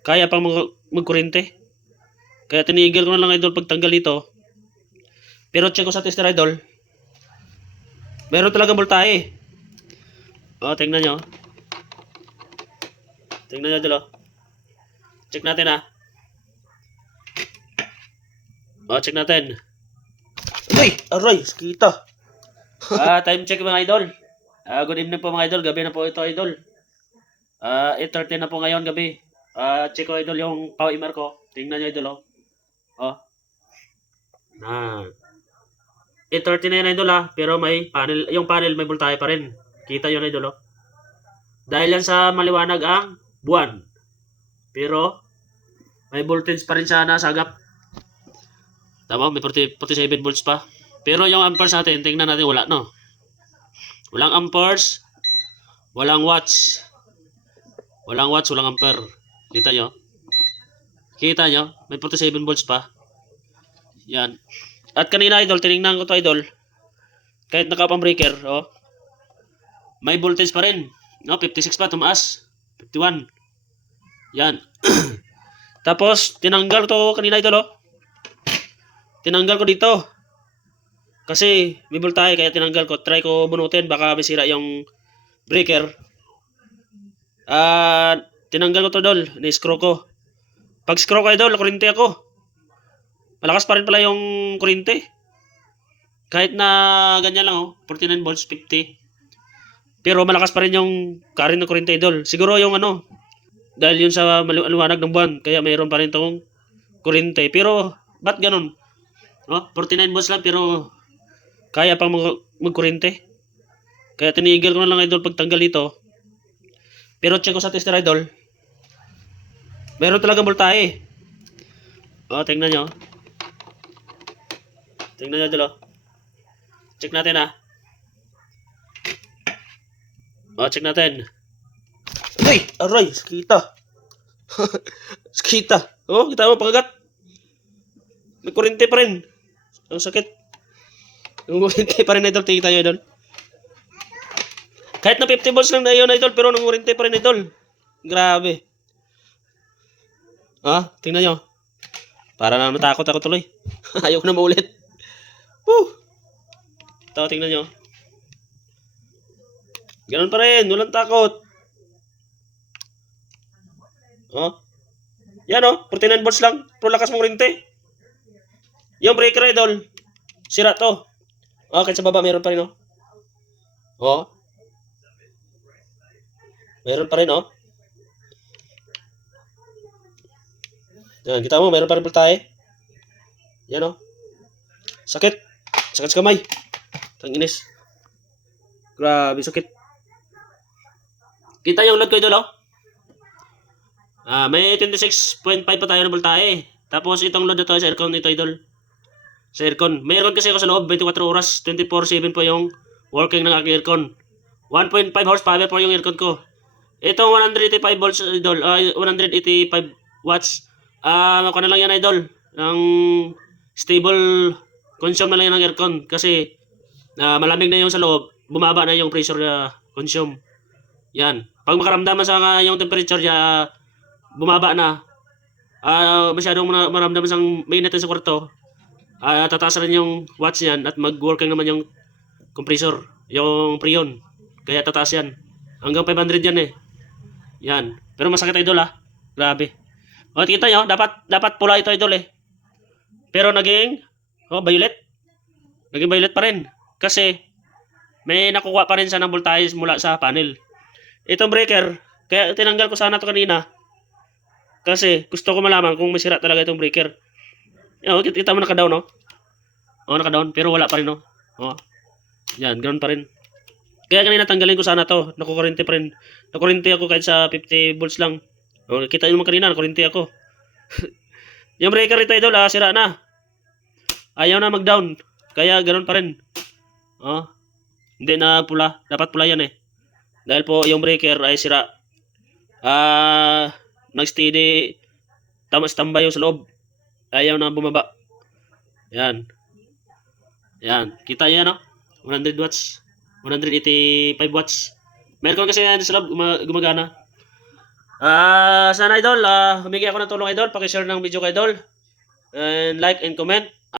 Kaya pang magkurente. Kaya tinigil ko na lang idol pagtanggal dito. Pero check ko sa tester idol. Meron talagang voltahe. O, tingnan nyo. Tingnan nyo idol o. Check natin ah. O, check natin. Uy! Aray! Kita! Time check mga idol. Good evening po mga idol. Gabi na po ito idol. 8:30 na po ngayon gabi. Check ko idol yung power imer ko. Tingnan nyo idol o. O. 8:30 na yun idol ah. Pero may panel, yung panel may voltahe pa rin. Kita yun idol o. Dahil yan sa maliwanag ang buwan. Pero may voltage pa rin siya nasagap. Tama, may 47 volts pa. Pero yung amperes natin, tingnan natin wala no. Walang amperes, walang watts. Walang watts, walang ampere. Kita nyo? Kita nyo? May 47 volts pa. Yan. At kanina idol, tinignan ko to idol. Kahit naka-pang breaker, oh. May voltage pa rin. No, 56 pa, tumaas. 51. Yan. Tapos, tinanggal to kanina idol, oh. Tinanggal ko dito. Kasi, may voltahe, kaya tinanggal ko. Try ko bunutin, baka masira yung breaker. Tinanggal ko to idol. Ni-screw ko. Pag screw ko idol, kurente ako. Malakas pa rin pala yung kurente. Kahit na ganyan lang, oh. 49 volts, 50. Pero malakas pa rin yung current ng kurente idol. Siguro yung ano, dahil yun sa maliwanag ng buwan, kaya mayroon pa rin itong kurente. Pero, ba't ganun? Oh, 49 volts lang, pero kaya pang magkurente. Kaya tinigil ko na lang idol pagtanggal dito. Pero check ko sa tester idol. Meron talagang voltahe. O, tingnan nyo. Tingnan nyo idol, oh. Check natin ah. O, check natin. Uy! Aray! Kita! Kita! Oh, kita mo pagkagat. May kurente pa rin. Ang sakit. Yung kurente pa rin idol. Tingnan nyo idol. Kahit na 50 volts lang na yun idol. Pero nang kurente pa rin idol. Grabe. Tingnan nyo. Para na matakot ako tuloy. Ayaw ko na maulit. Woo! Ito, tingnan nyo. Ganun pa rin. Walang takot. Yan 49 volts lang. Pero lakas mong kurente. Yung breaker idol. Sira to. Kahit sa baba meron pa rin meron pa rin Yan, kita mo, meron pa rin voltahe. Yan Sakit. Sakit sa kamay. Tanginis. Grabe, sakit. Kita yung load ko idol may 26.5 pa tayo ng voltahe. Tapos itong load na to sa aircon ito idol. Sa aircon. May aircon kasi ako sa loob, 24 oras, 24/7 po yung working ng aking aircon. 1.5 horsepower po yung aircon ko. Itong 185 volts idol, 185 watts. Ako na lang yan idol. Ang stable consume na lang yan ng aircon kasi malamig na yung sa loob, bumaba na yung pressure consume. Yan. Pag makaramdaman sa yung temperature bumaba na. Masyadong maramdaman sang mainit sa kwarto. Tataas rin yung watts niyan at mag-working naman yung compressor, yung preon. Kaya tataas yan. Hanggang 500 yan eh. Yan. Pero masakit idol Grabe. Kita nyo, dapat pula ito idol eh. Pero naging violet. Naging violet pa rin. Kasi may nakuha pa rin siya ng voltahe mula sa panel. Itong breaker, kaya tinanggal ko sana ito kanina. Kasi gusto ko malaman kung masira talaga itong breaker. Kita mo naka-down naka-down. Pero wala pa rin Yan, ganoon pa rin. Kaya kanina tanggalin ko sana to. Nakukurente pa rin. Nakurente ako kahit sa 50 volts lang. Kita nyo naman kanina, nakurente ako. Yung breaker ito idol, sira na. Ayaw na mag-down. Kaya ganoon pa rin. Hindi na pula. Dapat pula yan eh. Dahil po yung breaker ay sira. Nag-steady. Tambay yung sa loob. Ayaw na bumaba. Yan. Yan. Kita yan 100 watts. 185 watts. Meron kasi yan sa loob gumagana. Sana idol, humingi ako ng tulong idol, paki-share ng video kay idol. And like and comment.